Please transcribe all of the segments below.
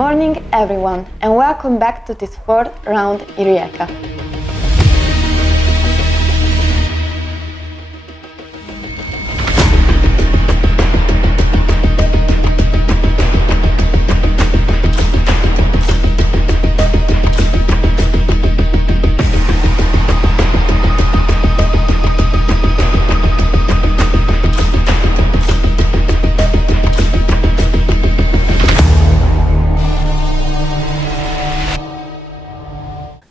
Morning everyone, and welcome back to this fourth round in Rijeka.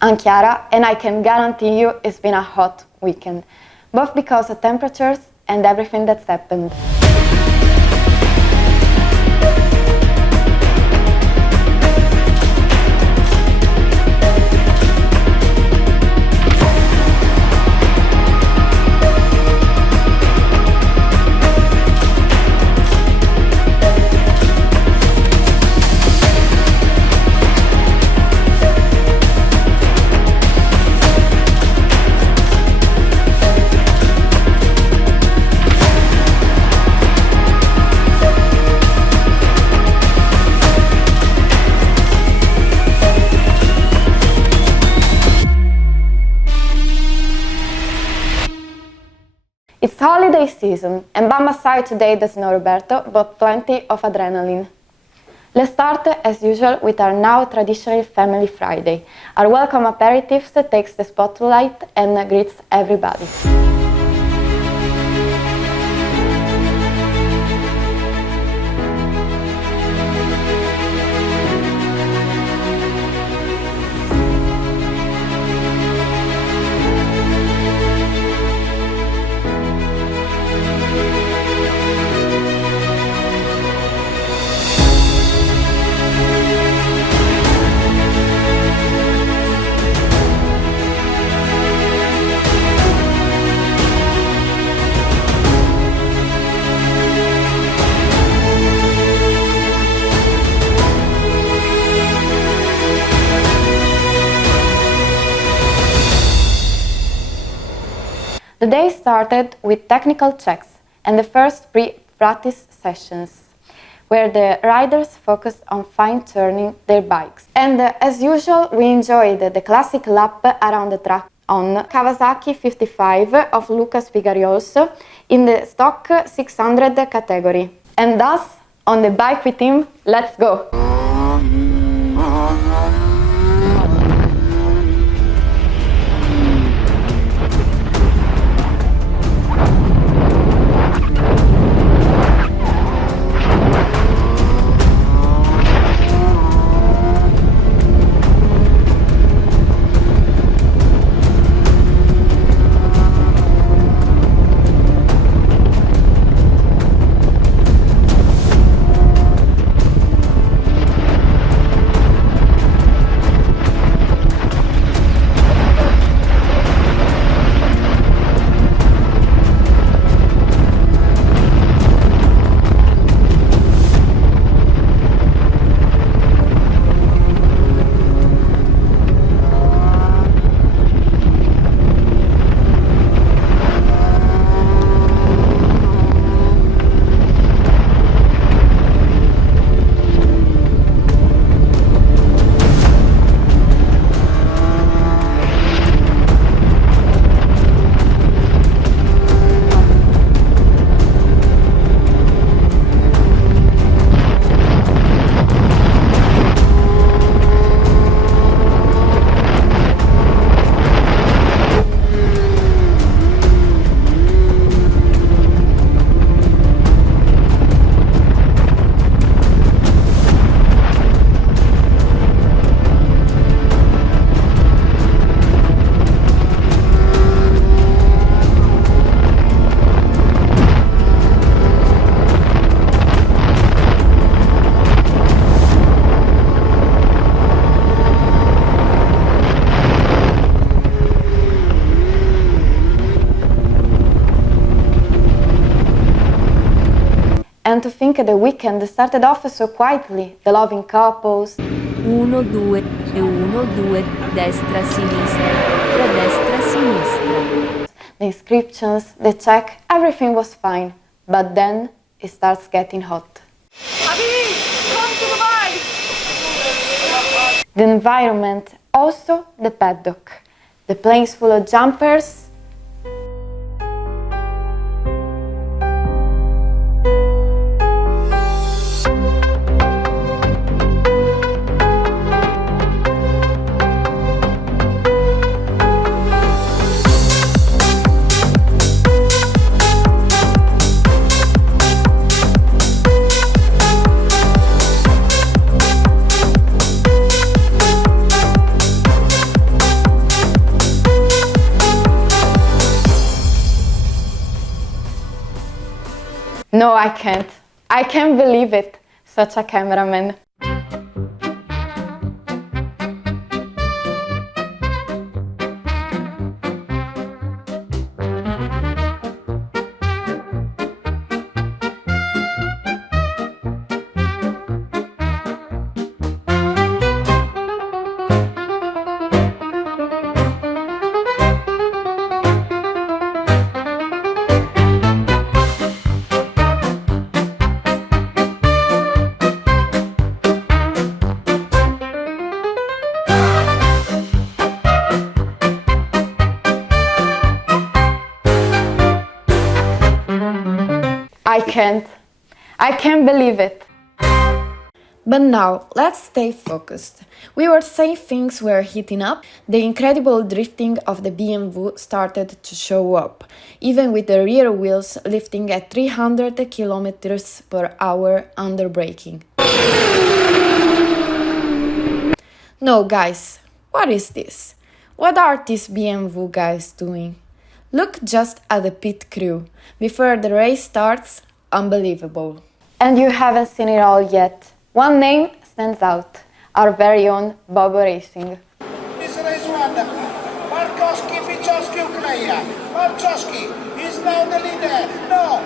I'm Chiara, and I can guarantee you it's been a hot weekend, both because of temperatures and everything that's happened. It's holiday season, and by my side today there's no Roberto, but plenty of adrenaline. Let's start, as usual, with our now traditional Family Friday. Our welcome aperitifs takes the spotlight and greets everybody. The day started with technical checks and the first pre-practice sessions, where the riders focused on fine-tuning their bikes. And as usual, we enjoyed the classic lap around the track on Kawasaki 55 of Lucas Figarios in the stock 600 category. And thus, on the bike with him, let's go! And to think the weekend started off so quietly, the loving couples. 1, 2, e 1, 2, destra, sinistra, destra, sinistra. The inscriptions, the check, everything was fine. But then it starts getting hot. Habib, come to the bike! the environment, also the paddock. The plains full of jumpers. No, I can't. I can't believe it. Such a cameraman. I can't believe it. But now, let's stay focused. We were saying things were heating up. The incredible drifting of the BMW started to show up, even with the rear wheels lifting at 300 km per hour under braking. No, guys, what is this? What are these BMW guys doing? Look just at the pit crew. Before the race starts, unbelievable. And you haven't seen it all yet. One name stands out, our very own Bobo Racing. This race one, Markowski, Pichowski, Ukraine. Markowski is now the leader. No,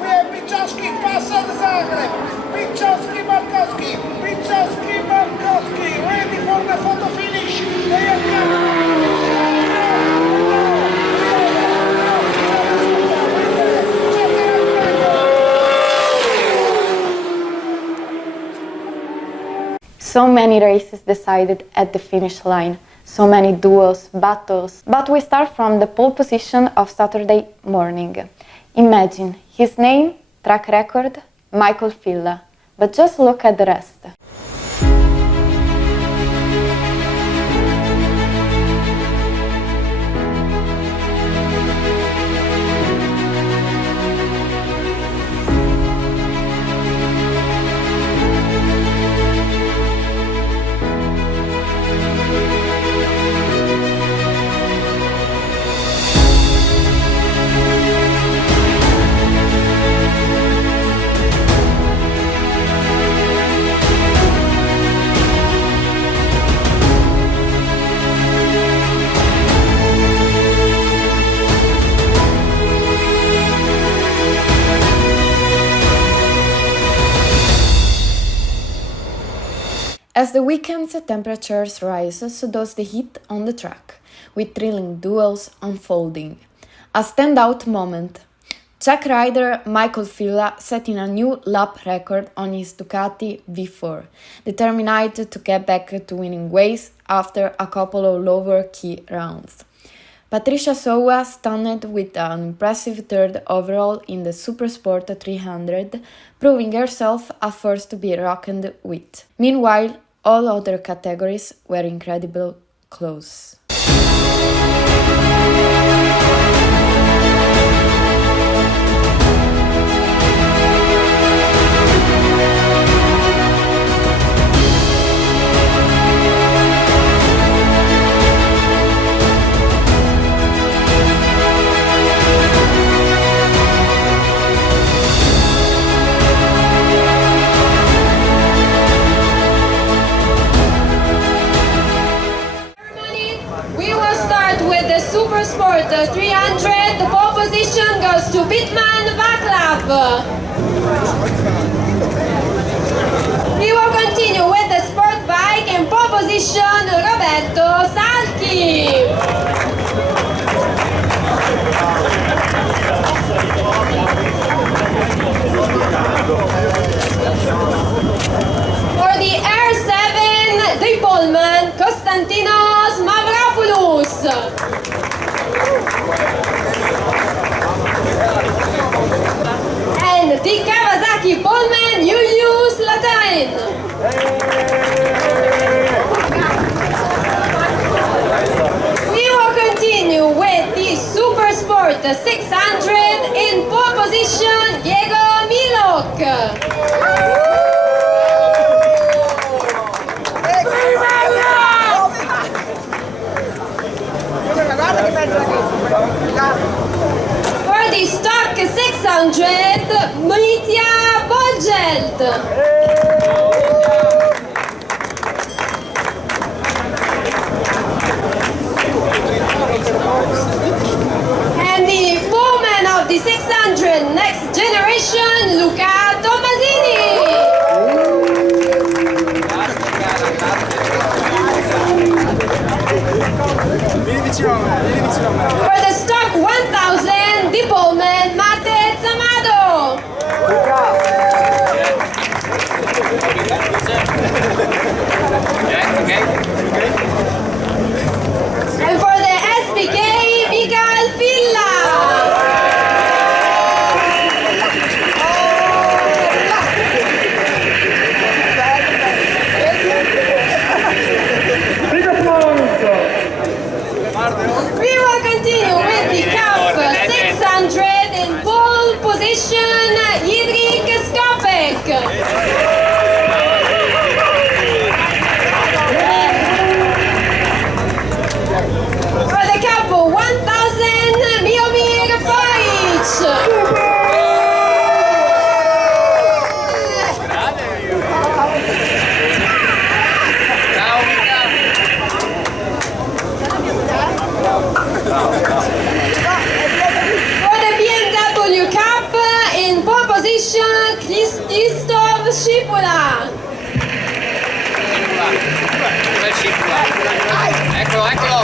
we have Pichowski, passed Zagreb. Pichowski, Markowski, ready for the photo finish. They are coming on the finish line. So many races decided at the finish line, so many duels, battles. But we start from the pole position of Saturday morning. Imagine, his name, track record, Michael Filla. But just look at the rest. As the weekend's temperatures rise, so does the heat on the track, with thrilling duels unfolding. A standout moment. Czech rider Michael Filla setting a new lap record on his Ducati V4, determined to get back to winning ways after a couple of lower key rounds. Patricia Sowa stunned with an impressive third overall in the Supersport 300, proving herself a force to be reckoned with. Meanwhile, all other categories were incredibly close. And the woman of the 600 next generation, Luca Tomasini. For the stock 1000, the Pullman, Martez Amado. And for the SPK, Miguel Villa. We will continue with the Cup 600 in pole position, Jidrik Skopek. For the Cup 1000, Miomir Boric. For the BMW Cup in pole position, Christoph Schipula. Eccolo, eccolo!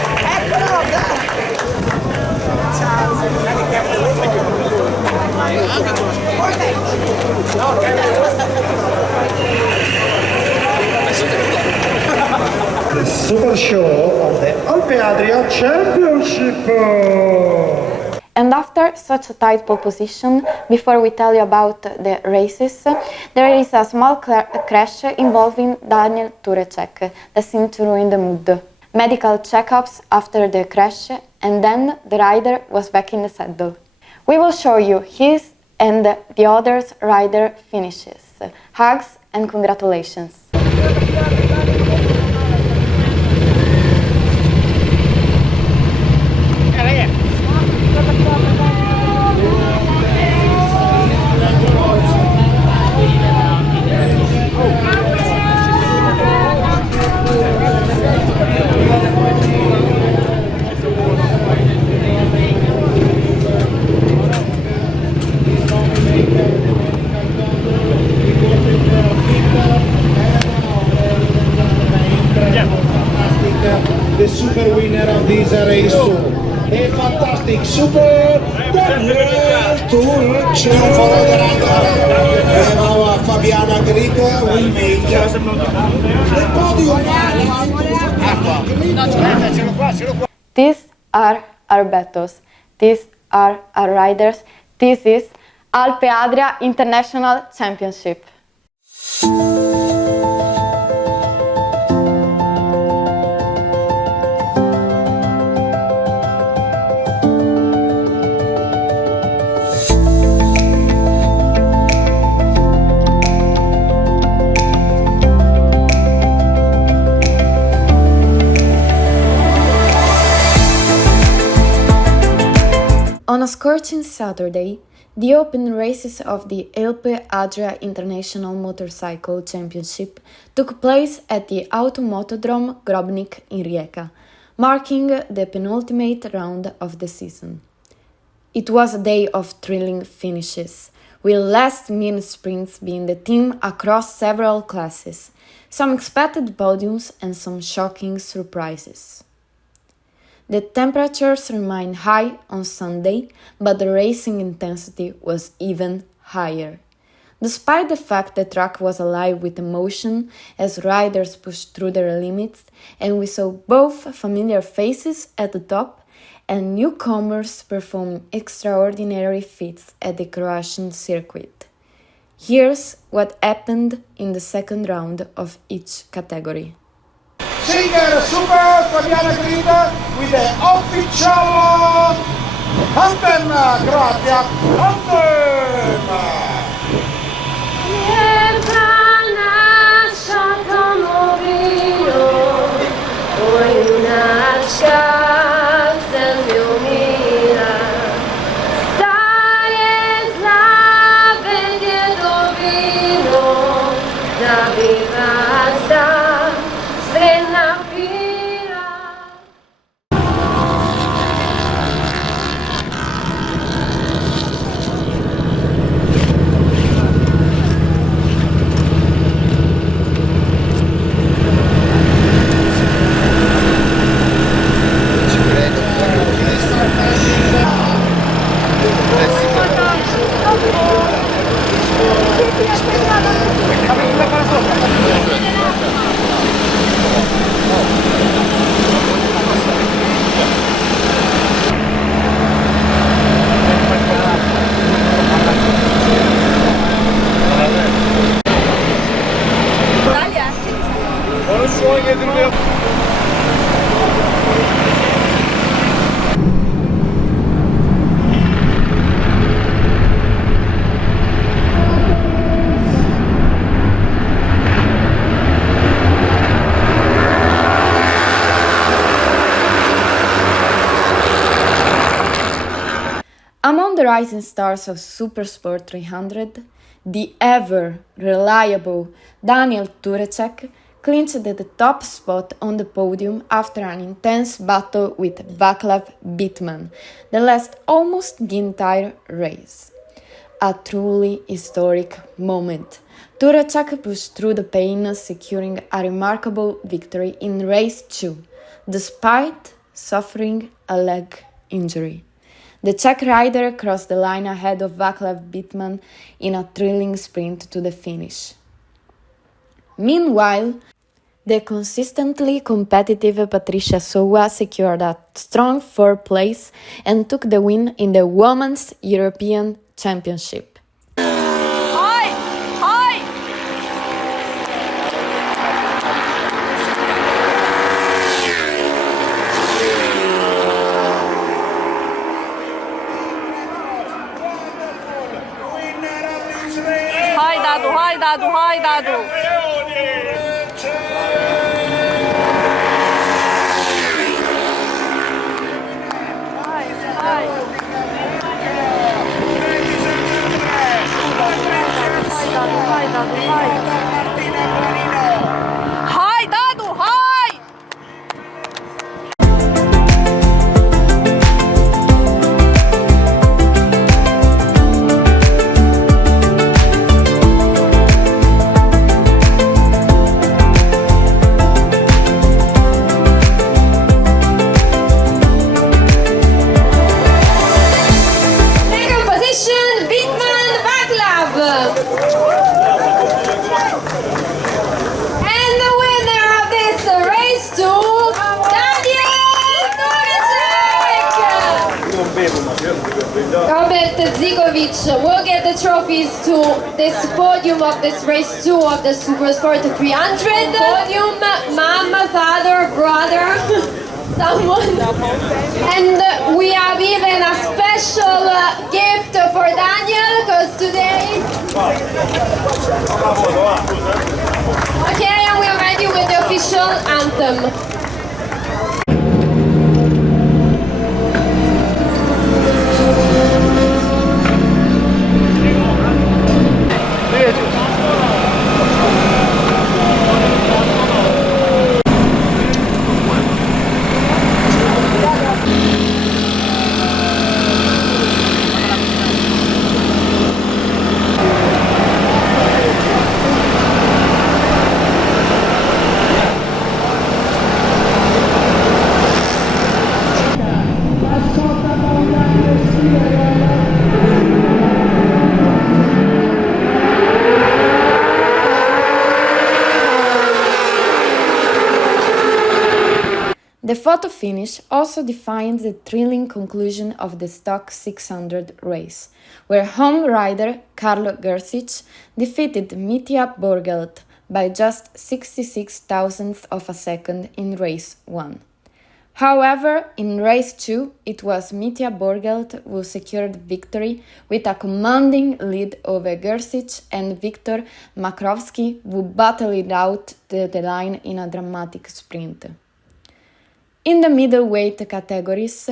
Super show on the Alpe Adria Championship. And after such a tight pole position, before we tell you about the races, there is a small crash involving Daniel Turecek that seemed to ruin the mood. Medical checkups after the crash, and then the rider was back in the saddle. We will show you his and the others' rider finishes. Hugs and congratulations. The super winner of this race, the fantastic super our Fabiana Grid will make the podium. These are our battles. These are our riders. This is Alpe Adria International Championship. On a scorching Saturday, the open races of the Alpe Adria International Motorcycle Championship took place at the Automotodrome Grobnik in Rijeka, marking the penultimate round of the season. It was a day of thrilling finishes, with last-minute sprints being the theme across several classes, some expected podiums and some shocking surprises. The temperatures remained high on Sunday, but the racing intensity was even higher. Despite the fact the track was alive with emotion as riders pushed through their limits, and we saw both familiar faces at the top and newcomers performing extraordinary feats at the Croatian circuit. Here's what happened in the second round of each category. Singer Super Fabiana Grid with the official anthem, Croatia anthem. Lijepa naša domovino, o junačka zemljo mira, stare zdrave djedovino. vyrasa se napila. Onu şu an yedirmeye... Among the rising stars of Supersport 300, the ever-reliable Daniel Tureček clinched the top spot on the podium after an intense battle with Vaclav Bitman that lasted almost the entire race. A truly historic moment. Tureček pushed through the pain, securing a remarkable victory in race 2, despite suffering a leg injury. The Czech rider crossed the line ahead of Vaclav Bitman in a thrilling sprint to the finish. Meanwhile, the consistently competitive Patricia Sowa secured a strong fourth place and took the win in the Women's European Championship. Hai dadu. Hai dadu, hai! Robert Zigovic will get the trophies to this podium of this race 2 of the Supersport 300. Podium, mama, father, brother, someone. And we have even a special gift for Daniel, because today... Okay, and we're ready with the official anthem. The photo finish also defined the thrilling conclusion of the Stock 600 race, where home rider Carlo Gersic defeated Mitja Borgelt by just 66 thousandths of a second in race 1. However, in race 2, it was Mitja Borgelt who secured victory with a commanding lead over Gersic and Viktor Makrovsky, who battled it out to the line in a dramatic sprint. In the middleweight categories,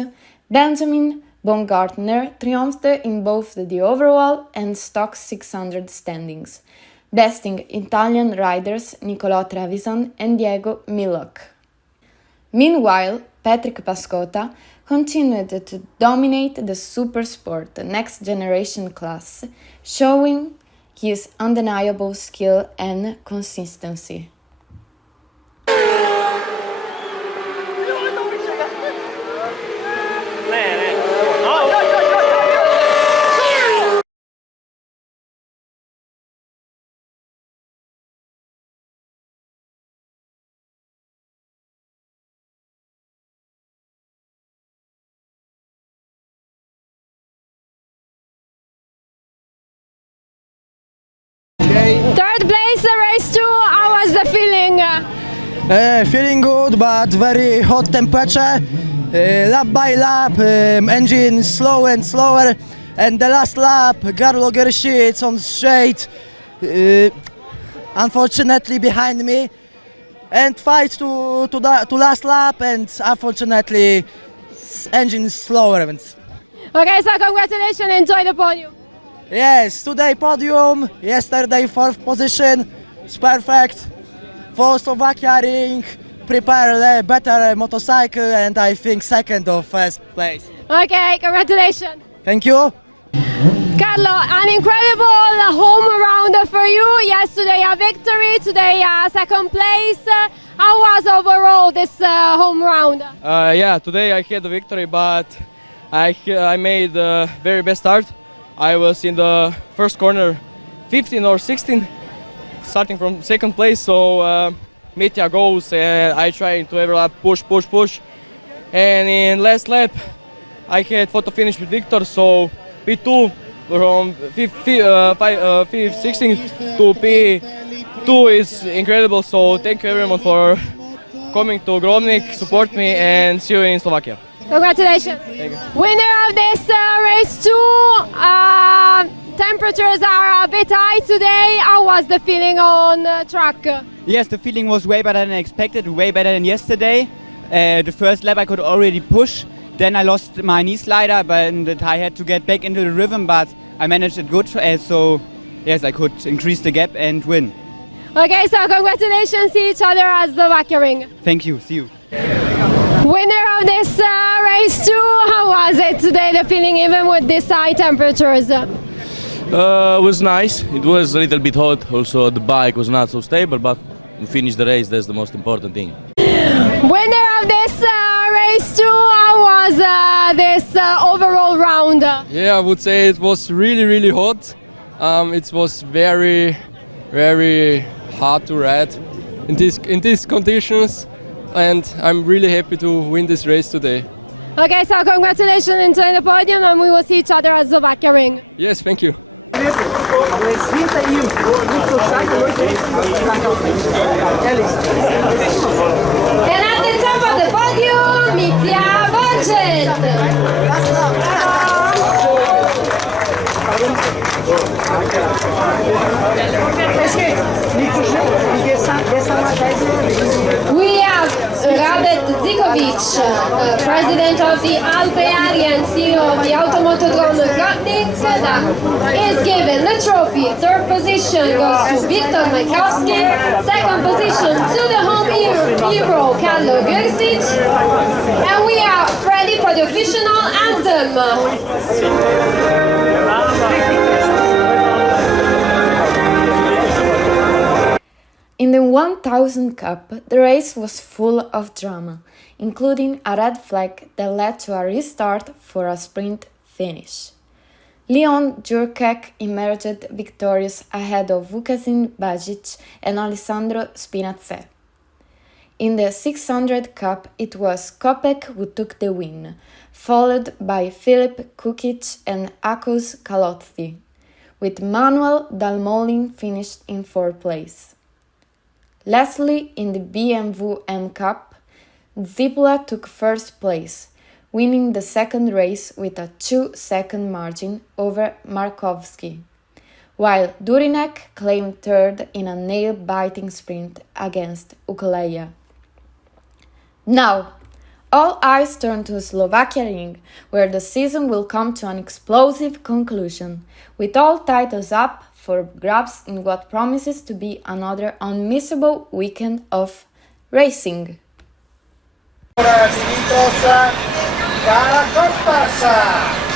Benjamin Baumgartner triumphed in both the overall and Stock 600 standings. besting Italian riders Nicolò Trevisan and Diego Milok. Meanwhile, Patrick Pascota continued to dominate the Supersport Next Generation class, showing his undeniable skill and consistency. Third place, race 2, how was the feeling? Feeling good, but very hot temperature. Lap by lap, engine slower and slower. And the last lap, Carlo Gershi, it's on straight. Unfortunately behind me. And fight to last lap, and unfortunately engine is slower. Okay, so congratulations, enjoy the podium. Yes, today podium, yesterday 4th position, it's perfect. For Slovakia ring, prepare a better motorcycle, and I think 2nd or 1st place. Okay, congratulations. Thank you. Carlo, an incredible home round for you. Yesterday a victory, today a 2nd place. How was overall this home round? Yeah, today I had the victory, but I made the very best start. I was in the first corner 15 or 16, starting from 2nd place, so Mitya goes and I try to every lap push. And in last lap I had photo finish with Victor, so P2 from 16 to P2 is incredible, so thank you everyone for coming to Grobnik, support me, and see you in Slovakia. Congratulations. Thank you. Winner of this race 2, temperatures are a bit high today. How was the feeling on track? Yes, the feeling was way better than expected, way better than yesterday. The first lap I could already push, then I lost my knee slider, but I had to get back into the rhythm, but I managed it good, so yes, I could increase the gap and win. Okay, so congratulations, see each other at Slovakia ring. Thank you, see you. Winner of this race 2, how was it today, the feeling even with these high temperatures? It was nice. It was a little bit hot. Also, the bike was not so stable, but we finished the race. That's the most important thing. Winner of this race 2, how was this overall round? Yeah, I would say it was really hot. It was very hard to ride in these conditions, and I'm really happy to win this race today. Okay, so congratulations, enjoy the podium, and we will see each other at Slovakia ring. Yes, thank you. And at the top of the podium, Mitya We have Radek Zikovic, president of the Alpe Adria and CEO of the Automotodrome Grobnik, is given the trophy. Third position goes to Viktor Majkowski, second position to the home hero Carlo Gersic, and we are ready for the official anthem. In the 1000 Cup, the race was full of drama, including a red flag that led to a restart for a sprint finish. Leon Jurkek emerged victorious ahead of Vukasin Bajic and Alessandro Spinazze. In the 600 Cup, it was Kopek who took the win, followed by Filip Kukic and Akos Kalotzi, with Manuel Dalmolin finished in 4th place. Lastly, in the BMW M Cup, Zipula took 1st place, winning the 2nd race with a 2-second margin over Markovski, while Durinek claimed 3rd in a nail-biting sprint against Ukaleya. Now, All eyes turn to Slovakia ring, where the season will come to an explosive conclusion, with all titles up for grabs in what promises to be another unmissable weekend of racing. Dimitrios Karakostas.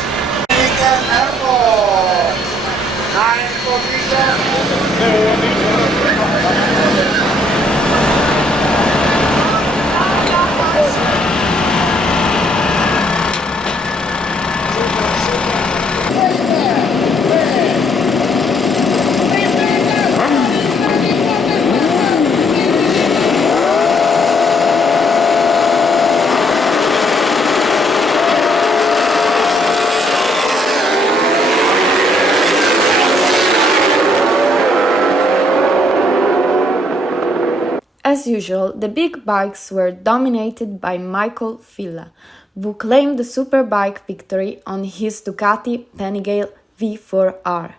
As usual, the big bikes were dominated by Michael Filla, who claimed the Superbike victory on his Ducati Panigale V4R,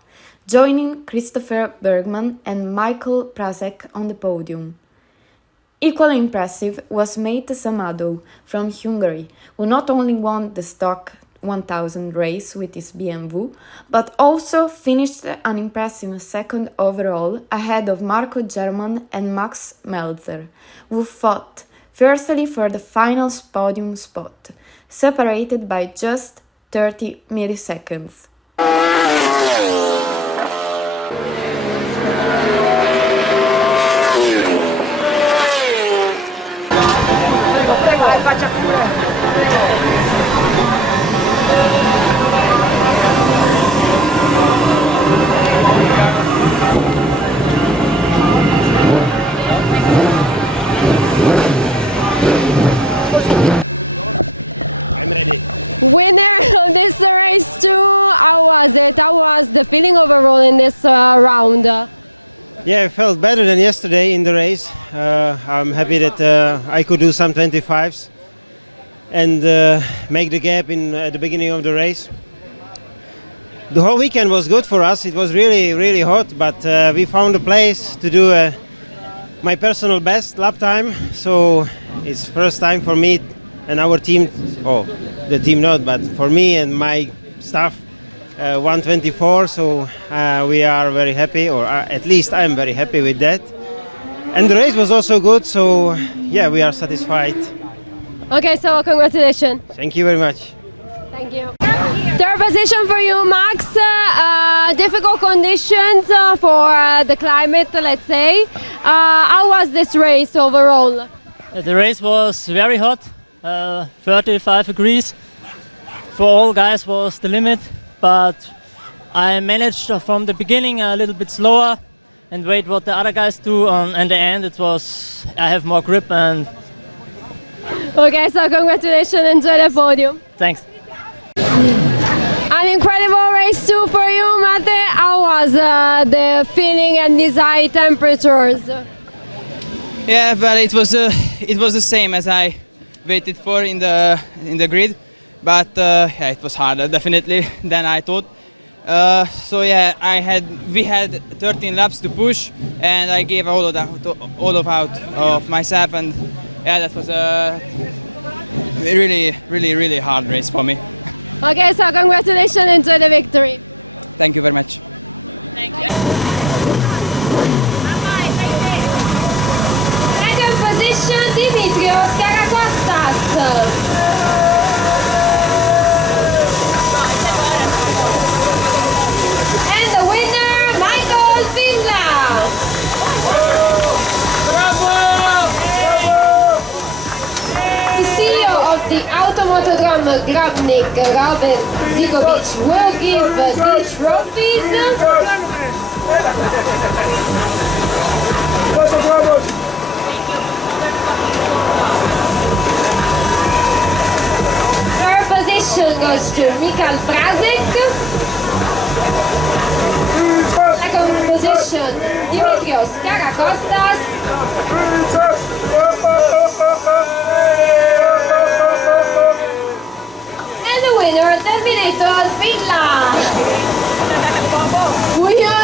joining Christopher Bergman and Michael Prasek on the podium. Equally impressive was Mate Samado from Hungary, who not only won the Stock 1000 race with his BMW, but also finished an impressive second overall ahead of Marco German and Max Melzer, who fought fiercely for the final podium spot, separated by just 30 milliseconds. Faccia pure, prego. I'm ready. Winner of this race too. How was it? How was the feeling overall in this round? Yeah, I felt better than yesterday in the race. I'm happy that I could do some 25s and make the gap at the beginning of the race. The whole weekend was good for us. It was really, really hot, but we found a place to do my personal best lap time. So it's first time for me and our team, the team not, but for me and my staff, 124. So we are very happy, or at least I'm very happy with that. And the race was also good. So yeah, we are satisfied. Okay, so congratulations. Thank you very much. Thank you. Third position for you, Max. Difficult conditions for the climate, let's say. How was this race overall? The race was very hot, 35 degrees. For all guys was the limit, but I managed from the beginning a little bit slower and wait what the other guys do. In the end, I have more grip and. Okay, so congratulations, enjoy the podium. Thanks. An incredible race too for you, Mate. How was the feeling at these high temperatures? Yeah, but it was the same as I waited for in the grid, but yeah, it was harder definitely than I thought. So yeah, we had 13 laps to push, and I gave all of myself, and yeah, that was a really hard race for me. Okay, so congratulations, enjoy the victory. Thank you very much. Thank you. Second position, Dimitrios Karakostas. And the winner, Michael Villa. The CEO of the Automotodrom Grabnik, Robert Zigovic, will give the trophies. Third position goes to Michael Prasek. Second position, Dimitrios Karakostas. And the winner, Terminator Villa. We are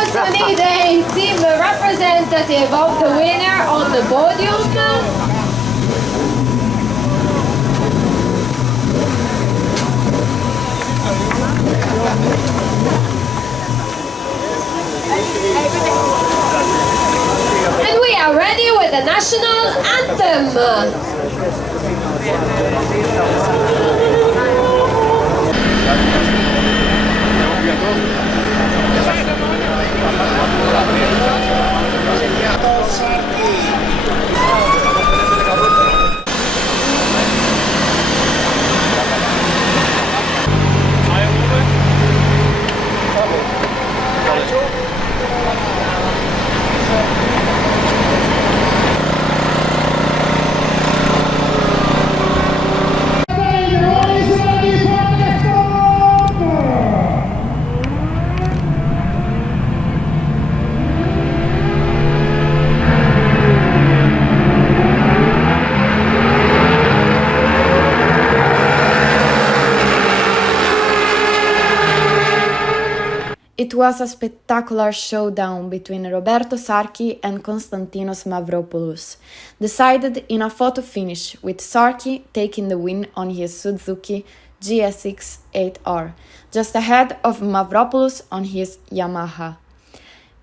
It was a spectacular showdown between Roberto Sarchi and Konstantinos Mavropoulos, decided in a photo finish with Sarchi taking the win on his Suzuki GSX 8R, just ahead of Mavropoulos on his Yamaha.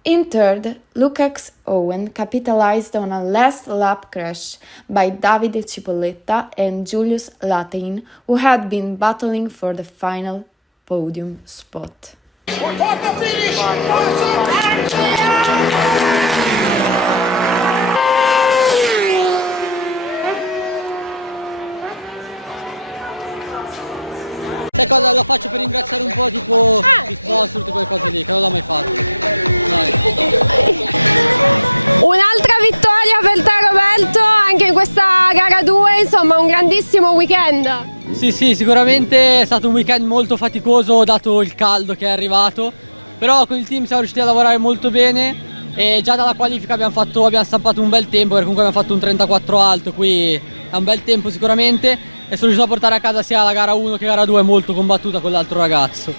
In third, Lukács Owen capitalized on a last lap crash by Davide Cipolletta and Julius Latein, who had been battling for the final podium spot. Photo finish! Sai cosa lo faccio per ringraziare un po' tipo gli sponsor, tutte quelle cose lì, che non l'ho mai fatto. Dai. Un'altra vittoria per te Roberto, anche in questa gara 2, insomma un grandissimo weekend. Sì, sicuramente è stato un weekend molto faticoso dato il caldo che è arrivato, però con il team siamo riusciti a lavorare molto bene e già dalla qualifica abbiamo stampato un bel tempo, perché comunque abbiamo fatto un 34 alto, qui è un bel tempo sicuramente, e sono riuscito a portare a casa sia la gara 1 che gara 2 molto combattuta con l'altro ragazzo.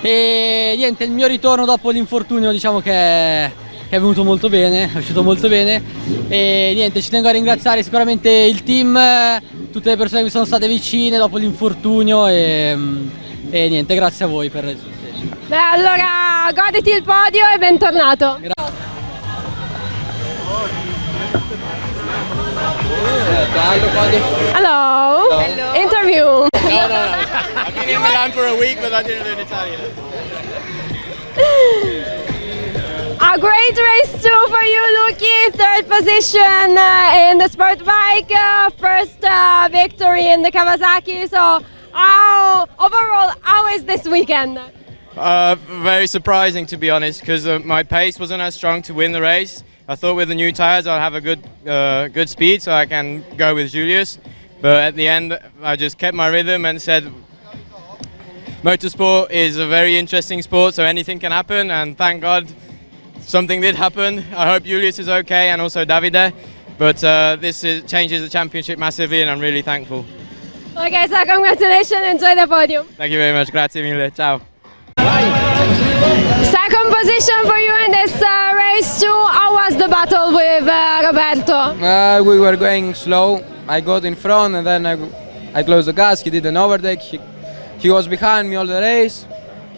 E niente, il mio ritorno dopo l'infortunio diciamo che è venuto molto bene, è uscito molto bene, e niente, ci tengo a ringraziare sicuramente il team, tutte le persone che mi sono state vicine dopo l'infortunio e niente, grazie a voi per il sostegno. Beh, allora goditi il podio e bentornato. Hello. Interview. No. I've been in Milan for a week, but I didn't learn Italian. A great race too for you, Luki. Third position in the sport bike, first victory in the Kawasaki. So, overall, how is this weekend? Very surprising, to be honest, because my pace wasn't as strong to win the race. I thought with the new tires I'll have a good speed, so I can go with Julius. But at the end, I just kept my rhythm and said, motorsport is a very interesting sport, so anything can happen. And thank God, something did happen. I hope Julius is okay, and also Davide. But this changes the championship massively, and I'm really thankful. Okay, so congratulations, enjoy the podium. Thank you very much. Grazie mille. Ciao. Second position for you in this race too. How was the battle with Roberto? We were going slow. I got in front and then I closed the gas. He did an overtake. He was behind me all the race.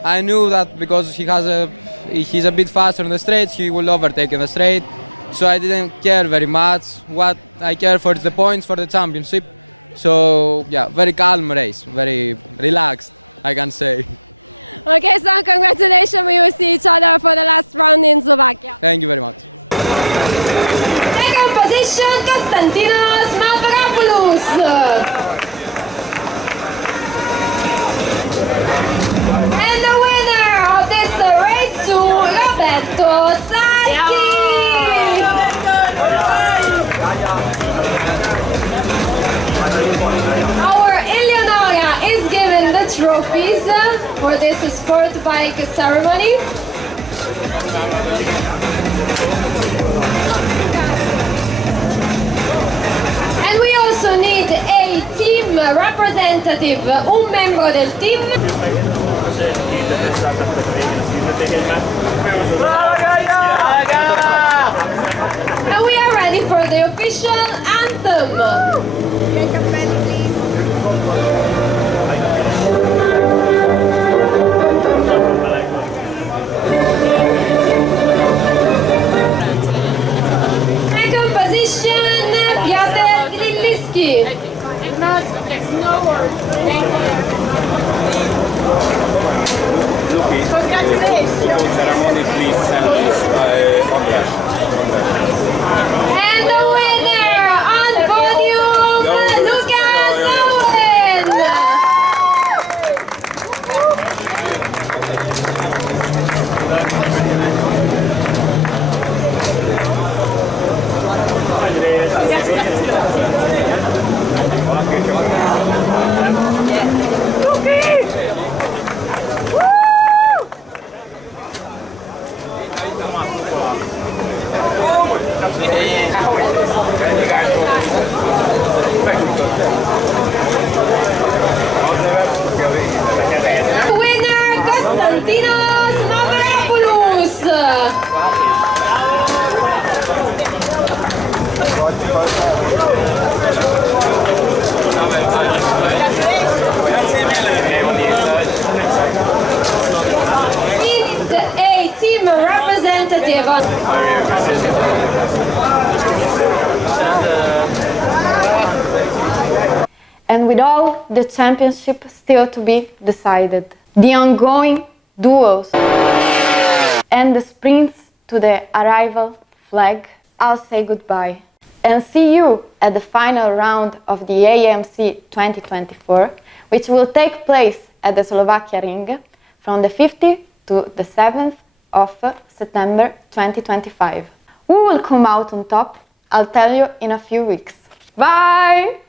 I knew that because he's a bit faster in the straights, he will overtake in the straight. So I didn't care very much. What I care for is the points for the championship. So yeah, very calm race, very relaxed, I can say. Okay, so congratulations, we will see each other for the last round in Slovakia. Thank you very much. Second position, Konstantinos Mavropoulos. And the winner of this race to Roberto Sarchi. Our Eleonora is given the trophies for this sport bike ceremony. And we also need a team representative, un membro del team. And we are ready for the official anthem. Second position, Piotr Gliński. Photo ceremony, please send this And the winner on podium, Lukács Owen. Winner Konstantinos Mavropoulos. one. And with all the championship still to be decided, the ongoing duels and the sprints to the arrival flag, I'll say goodbye. And see you at the final round of the AMC 2024, which will take place at the Slovakia Ring from the 5th to the 7th of September 2025. Who will come out on top? I'll tell you in a few weeks. Bye!